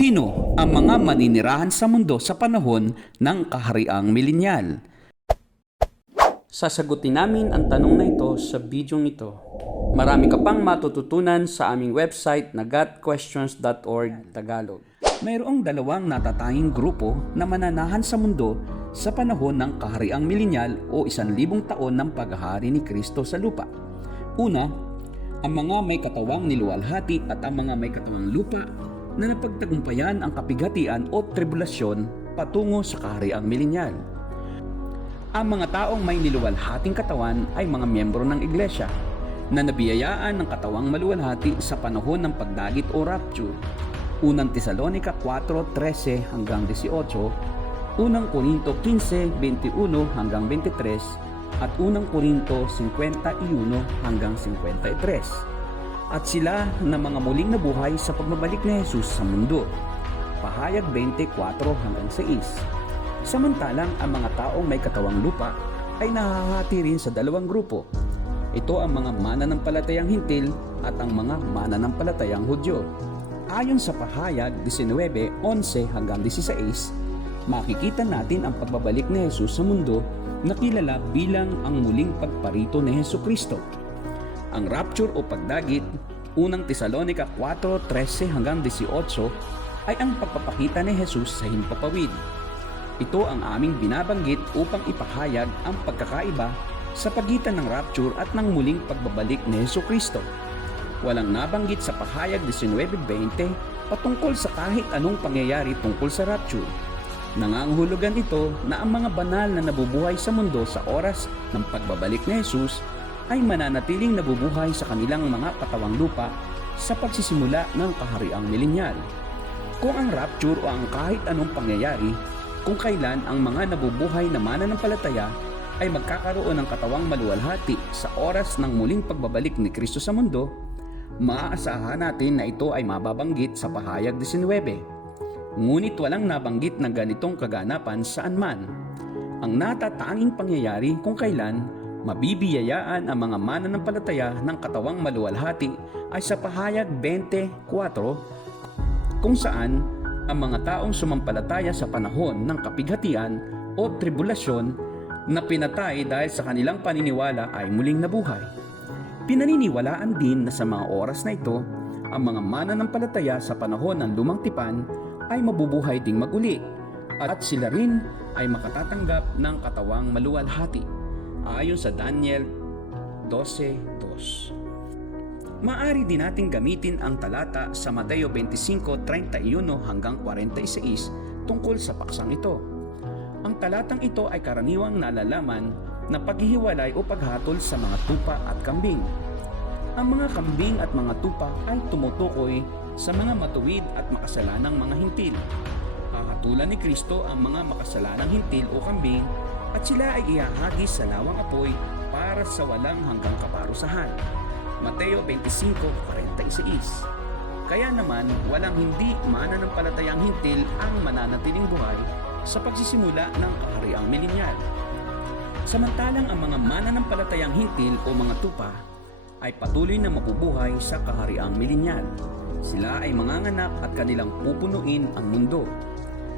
Sino ang mga maninirahan sa mundo sa panahon ng kahariang milinyal? Sasagutin namin ang tanong na ito sa bidyong ito. Marami ka pang matututunan sa aming website na gotquestions.org Tagalog. Mayroong dalawang natatanging grupo na mananahan sa mundo sa panahon ng kahariang milinyal o isan libong taon ng paghahari ni Kristo sa lupa. Una, ang mga may katawang niluwalhati at ang mga may katawang lupa na napagtagumpayan ang kapighatian o tribulasyon patungo sa kahariang milinyal. Ang mga taong may niluwalhating katawan ay mga miyembro ng iglesia na nabiyayaan ng katawang maluwalhati sa panahon ng pagdagit o rapture. Unang Tesalonica 4:13 hanggang 18, Unang Korinto 15:21 hanggang 23, at Unang Korinto 51 hanggang 53. At sila na mga muling nabuhay sa pagbabalik ni Jesus sa mundo. Pahayag 24 hanggang 6. Samantalang ang mga taong may katawang lupa ay nahahati rin sa dalawang grupo. Ito ang mga mananampalatayang hintil at ang mga mananampalatayang hudyo. Ayon sa pahayag 19:11 hanggang 16, makikita natin ang pagbabalik ni Jesus sa mundo na kilala bilang ang muling pagparito ni Heso Kristo. Ang rapture o pagdagit, unang Tesalonica 4:13 hanggang 18 ay ang pagpapakita ni Jesus sa himpapawid. Ito ang aming binabanggit upang ipahayag ang pagkakaiba sa pagitan ng rapture at ng muling pagbabalik ni Heso Kristo. Walang nabanggit sa pahayag 19.20 patungkol sa kahit anong pangyayari tungkol sa rapture. Nangangahulugan ito na ang mga banal na nabubuhay sa mundo sa oras ng pagbabalik ni Jesus ay mananatiling nabubuhay sa kanilang mga katawang lupa sa pagsisimula ng kahariang milinyal. Kung ang rapture o ang kahit anong pangyayari, kung kailan ang mga nabubuhay na mananampalataya ay magkakaroon ng katawang maluwalhati sa oras ng muling pagbabalik ni Kristo sa mundo, maaasahan natin na ito ay mababanggit sa pahayag 19. Ngunit walang nabanggit na ganitong kaganapan saan man. Ang natatanging pangyayari kung kailan mabibiyayaan ang mga mananampalataya ng katawang maluwalhati ay sa pahayag 24 kung saan ang mga taong sumampalataya sa panahon ng kapighatian o tribulasyon na pinatay dahil sa kanilang paniniwala ay muling nabuhay. Pinaniniwalaan din na sa mga oras na ito, ang mga mananampalataya sa panahon ng lumang tipan ay mabubuhay ding maguli at sila rin ay makatatanggap ng katawang maluwalhati ayon sa Daniel 12.2. Maari din nating gamitin ang talata sa Mateo 25.31 hanggang 46 tungkol sa paksang ito. Ang talatang ito ay karaniwang nalalaman na paghihiwalay o paghatol sa mga tupa at kambing. Ang mga kambing at mga tupa ay tumutukoy sa mga matuwid at makasalanang mga hintil. Hahatulan ni Kristo ang mga makasalanang hintil o kambing at sila ay ihahagis sa lawang apoy para sa walang hanggang kaparusahan. Mateo 25:46. Kaya naman, walang hindi mananampalatayang hintil ang mananatiling buhay sa pagsisimula ng kahariang milinyal. Samantalang ang mga mananampalatayang hintil o mga tupa ay patuloy na mabubuhay sa kahariang milinyal. Sila ay manganganak at kanilang pupunuin ang mundo.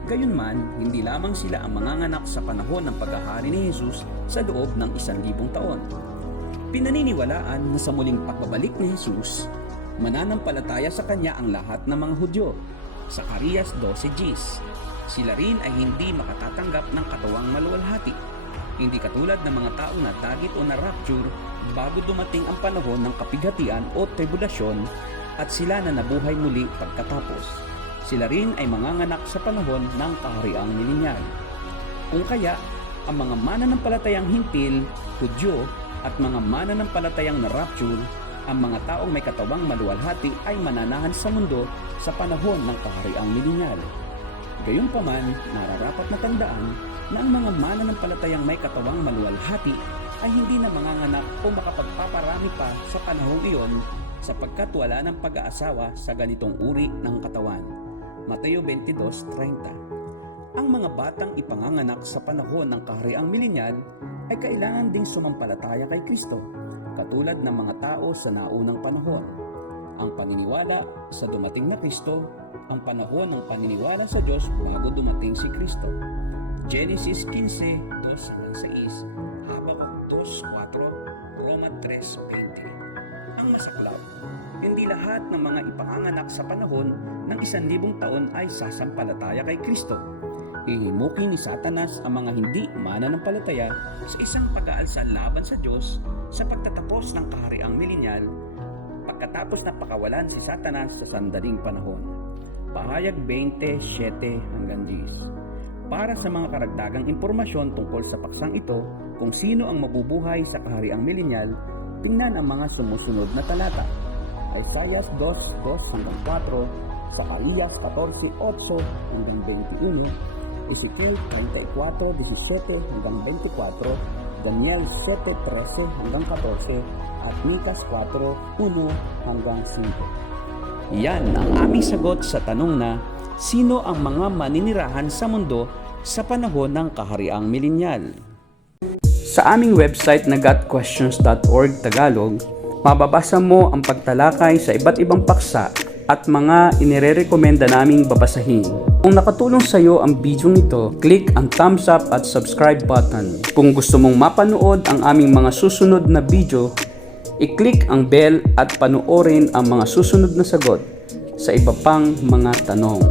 Gayunman, hindi lamang sila ang manganganak sa panahon ng paghahari ni Jesus sa loob ng isan libong taon. Pinaniniwalaan na sa muling pagbabalik ni Jesus, mananampalataya sa kanya ang lahat ng mga Hudyo. Sakarias 12 Gs. Sila rin ay hindi makatatanggap ng katawang maluwalhati. Hindi katulad ng mga taong natagit o na-rapture bago dumating ang panahon ng kapighatian o tribulasyon at sila na nabuhay muli pagkatapos. Sila rin ay manganganak sa panahon ng kahariang milinyal. Kung kaya, ang mga mananampalatayang hintil, Hudyo, at mga mananampalatayang na rapture, ang mga taong may katawang maluwalhati ay mananahan sa mundo sa panahon ng kahariang milinyal. Gayunpaman, nararapat na tandaan na ang mga mananampalatayang may katawang maluwalhati ay hindi na manganganak o makapagpaparami pa sa panahong iyon sapagkat wala ng pag-aasawa sa ganitong uri ng katawan. Mateo 22.30 Ang mga batang ipanganganak sa panahon ng kahariang milinyal ay kailangan ding sumampalataya kay Kristo, katulad ng mga tao sa naunang panahon. Ang paniniwala sa dumating na Kristo ang panahon ng paniniwala sa Diyos bago dumating si Kristo. Genesis 15, 2 hanggang 6, Habakkuk 2, 4, Roma 3, 20. Ang masaklap, hindi lahat ng mga ipanganganak sa panahon ng isan libong taon ay sasampalataya kay Kristo. Hihimukin ni Satanas ang mga hindi mananampalataya sa isang pag-aalsa laban sa Diyos sa pagtatapos ng kahariang milinyal pagkatapos na pakawalan si Satanas sa sandaling panahon. Pahayag 27 hanggang 10. Para sa mga karagdagang impormasyon tungkol sa paksang ito, kung sino ang mabubuhay sa kahariang milinyal, tingnan ang mga sumusunod na talata. Isaiah 2, 2 hanggang 4, Zacarias 14, 8 hanggang 21, Ezekiel 34, 17 hanggang 24, Daniel 7, 13 hanggang 14, at Mikas 4, 1 hanggang 5. Yan ang aming sagot sa tanong na sino ang mga maninirahan sa mundo sa panahon ng kahariang milinyal. Sa aming website na gotquestions.org Tagalog, mababasa mo ang pagtalakay sa iba't ibang paksa at mga inirerekomenda naming babasahin. Kung nakatulong sa iyo ang video nito, click ang thumbs up at subscribe button. Kung gusto mong mapanood ang aming mga susunod na video, i-click ang bell at panoorin ang mga susunod na sagot sa iba pang mga tanong.